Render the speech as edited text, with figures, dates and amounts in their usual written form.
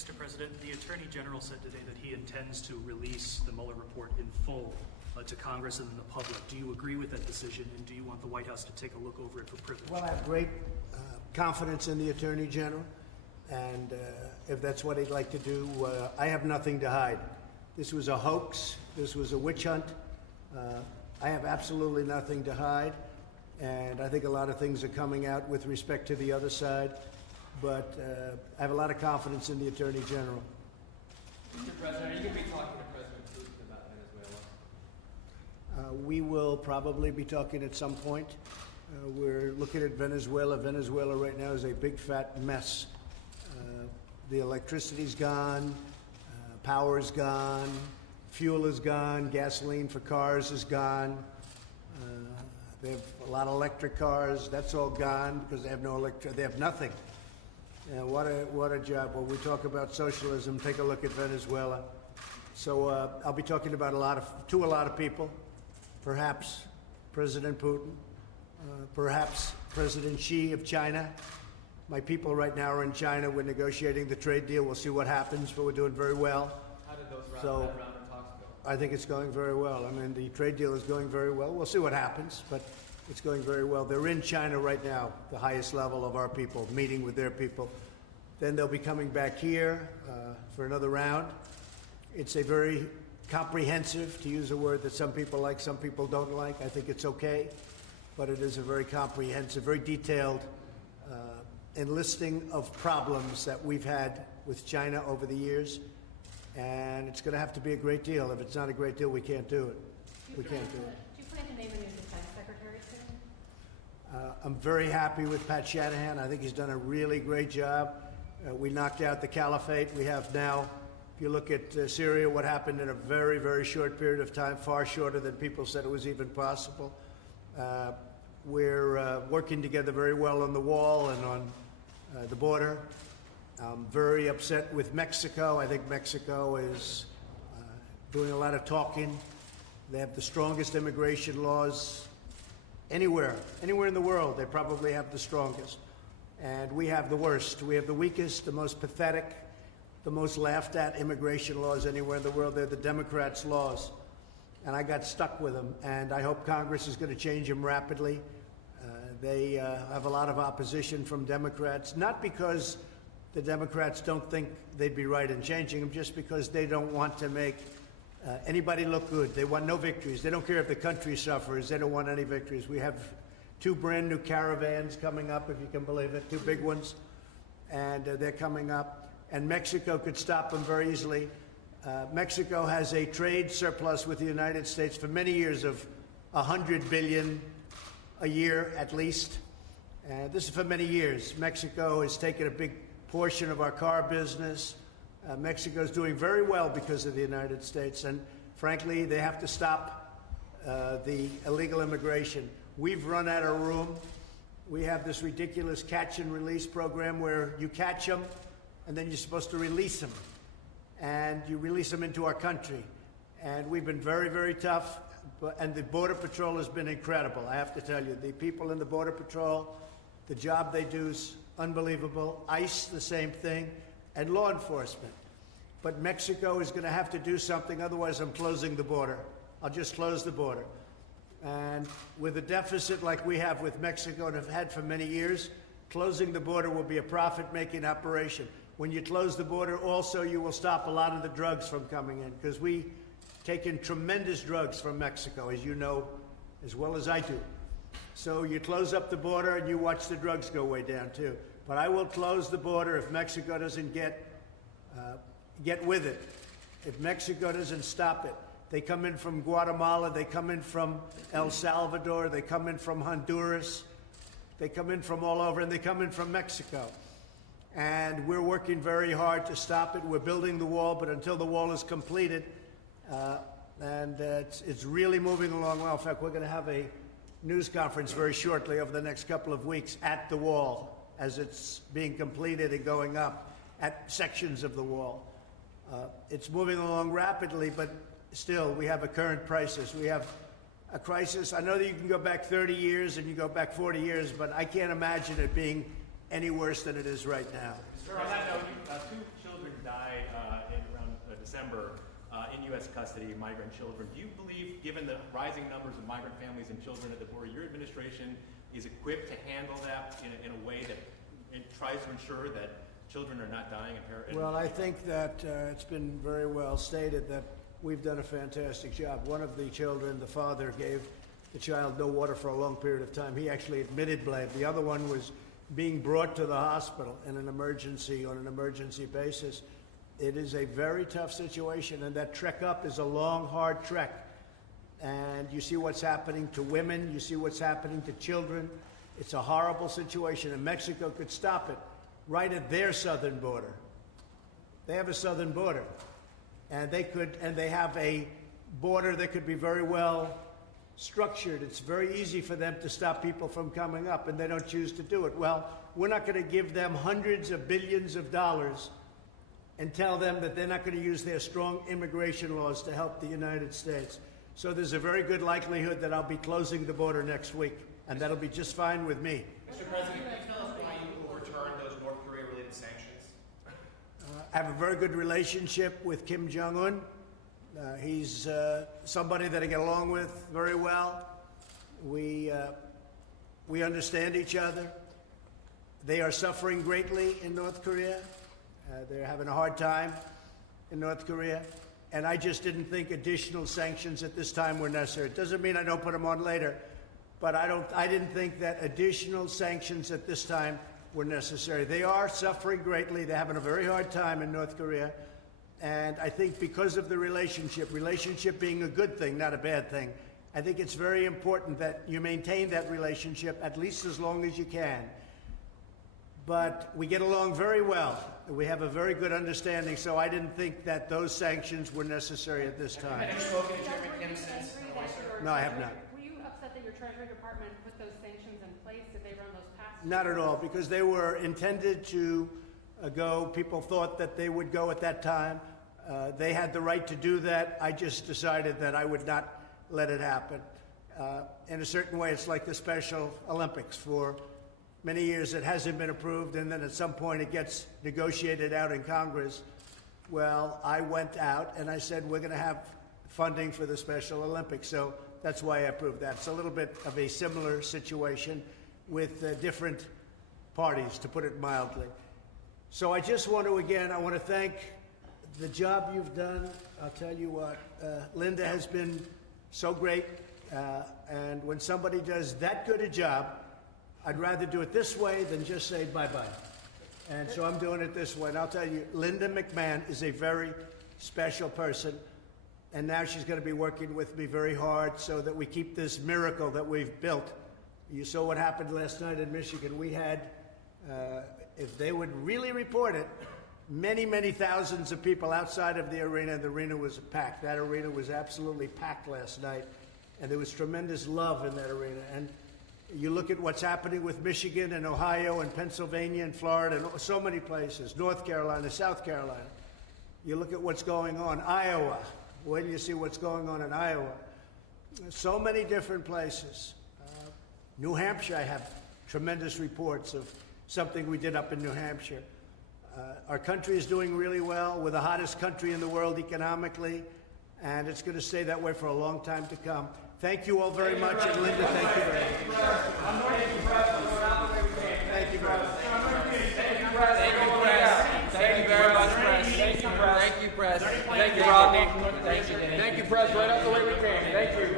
Mr. President, the Attorney General said today that he intends to release the Mueller report in full to Congress and the public. Do you agree with that decision, and do you want the White House to take a look over it for privilege? Well, I have great confidence in the Attorney General, and if that's what he'd like to do, I have nothing to hide. This was a hoax. This was a witch hunt. I have absolutely nothing to hide, and I think a lot of things are coming out with respect to the other side, but I have a lot of confidence in the Attorney General. Mr. President, are you going to be talking to President Putin about Venezuela? We will probably be talking at some point. We're looking at Venezuela. Venezuela right now is a big fat mess. The electricity's gone, power's gone, fuel is gone, gasoline for cars is gone. They have a lot of electric cars. That's all gone because they have no they have nothing. What a job. When we talk about socialism, take a look at Venezuela. So I'll be talking about to a lot of people, perhaps President Putin, perhaps President Xi of China. My people right now are in China. We're negotiating the trade deal. We'll see what happens, but we're doing very well. How did those round of talks go? I think it's going very well. I mean, the trade deal is going very well. We'll see what happens, but it's going very well. They're in China right now, the highest level of our people, meeting with their people. Then they'll be coming back here for another round. It's a very comprehensive, to use a word that some people like, some people don't like. I think it's okay, but it is a very comprehensive, very detailed enlisting of problems that we've had with China over the years, and it's going to have to be a great deal. If it's not a great deal, we can't do it. We can't do it. Do you plan to name a new defense secretary soon? I'm very happy with Pat Shanahan. I think he's done a really great job. We knocked out the caliphate. We have now, if you look at Syria, what happened in a very, very short period of time, far shorter than people said it was even possible. We're working together very well on the wall and on the border. I'm very upset with Mexico. I think Mexico is doing a lot of talking. They have the strongest immigration laws anywhere in the world. They probably have the strongest. And we have the worst. We have the weakest, the most pathetic, the most laughed at immigration laws anywhere in the world. They're the Democrats' laws. And I got stuck with them. And I hope Congress is going to change them rapidly. They have a lot of opposition from Democrats, not because the Democrats don't think they'd be right in changing them, just because they don't want to make anybody look good. They want no victories. They don't care if the country suffers. They don't want any victories. We have 2 brand new caravans coming up, if you can believe it, 2 big ones, and they're coming up. And Mexico could stop them very easily. Mexico has a trade surplus with the United States for many years of $100 billion a year at least. This is for many years. Mexico has taken a big portion of our car business. Mexico is doing very well because of the United States, and frankly, they have to stop the illegal immigration. We've run out of room. We have this ridiculous catch and release program where you catch them, and then you're supposed to release them, and you release them into our country. And we've been very, very tough, and the Border Patrol has been incredible. I have to tell you, the people in the Border Patrol, the job they do is unbelievable. ICE, the same thing, and law enforcement. But Mexico is going to have to do something, otherwise I'm closing the border. I'll just close the border. And with a deficit like we have with Mexico and have had for many years, closing the border will be a profit-making operation. When you close the border, also, you will stop a lot of the drugs from coming in, because we take in tremendous drugs from Mexico, as you know, as well as I do. So you close up the border and you watch the drugs go way down, too. But I will close the border if Mexico doesn't get with it, if Mexico doesn't stop it. They come in from Guatemala, they come in from El Salvador, they come in from Honduras, they come in from all over, and they come in from Mexico. And we're working very hard to stop it. We're building the wall, but until the wall is completed, it's really moving along well. In fact, we're going to have a news conference very shortly over the next couple of weeks at the wall as it's being completed and going up at sections of the wall. It's moving along rapidly, but still, we have a current crisis. We have a crisis. I know that you can go back 30 years and you go back 40 years, but I can't imagine it being any worse than it is right now. Sir, on that note, 2 children died December in U.S. custody migrant children. Do you believe, given the rising numbers of migrant families and children at the border, your administration is equipped to handle that in a way that it tries to ensure that children are not dying in Well, I think that it's been very well stated that we've done a fantastic job. One of the children, the father gave the child no water for a long period of time. He actually admitted blame. The other one was being brought to the hospital in an emergency, on an emergency basis. It is a very tough situation, and that trek up is a long, hard trek. And you see what's happening to women, you see what's happening to children. It's a horrible situation, and Mexico could stop it right at their southern border. They have a southern border, and they have a border that could be very well structured. It's very easy for them to stop people from coming up, and they don't choose to do it. Well, we're not going to give them hundreds of billions of dollars and tell them that they're not going to use their strong immigration laws to help the United States. So there's a very good likelihood that I'll be closing the border next week, and that'll be just fine with me. Mr. President, can you tell us why you overturned those North Korea-related sanctions? I have a very good relationship with Kim Jong-un. He's somebody that I get along with very well. We understand each other. They are suffering greatly in North Korea. They're having a hard time in North Korea. And I just didn't think additional sanctions at this time were necessary. It doesn't mean I don't put them on later, but I didn't think that additional sanctions at this time were necessary. They are suffering greatly. They're having a very hard time in North Korea. And I think because of the relationship being a good thing, not a bad thing, I think it's very important that you maintain that relationship at least as long as you can. But we get along very well. We have a very good understanding, so I didn't think that those sanctions were necessary at this time. Have you spoken to Chairman Kim since? No, I have not. Were you upset that your Treasury Department put those sanctions in place? Did they run those past? Not at all, because they were intended to go. People thought that they would go at that time. They had the right to do that. I just decided that I would not let it happen. In a certain way, it's like the Special Olympics. For many years, it hasn't been approved, and then at some point it gets negotiated out in Congress. Well, I went out and I said, we're going to have funding for the Special Olympics. So that's why I approved that. It's a little bit of a similar situation with different parties, to put it mildly. So I just want to, again, I want to thank the job you've done. I'll tell you what, Linda has been so great. And when somebody does that good a job, I'd rather do it this way than just say bye-bye. And so I'm doing it this way. And I'll tell you, Linda McMahon is a very special person. And now she's going to be working with me very hard so that we keep this miracle that we've built. You saw what happened last night in Michigan. We had, if they would really report it, many, many thousands of people outside of the arena. The arena was packed. That arena was absolutely packed last night. And there was tremendous love in that arena. And you look at what's happening with Michigan and Ohio and Pennsylvania and Florida and so many places, North Carolina, South Carolina. You look at what's going on, Iowa. When you see what's going on in Iowa. So many different places. New Hampshire, I have tremendous reports of something we did up in New Hampshire. Our country is doing really well. We're the hottest country in the world economically, and it's going to stay that way for a long time to come. Thank you all very much, and Linda, thank you very much. Thank you very much. Thank you very much, Press. Thank you, Press. Thank you, Press. Thank you, Rodney. Thank you, Press. Right out the way we came. Thank you.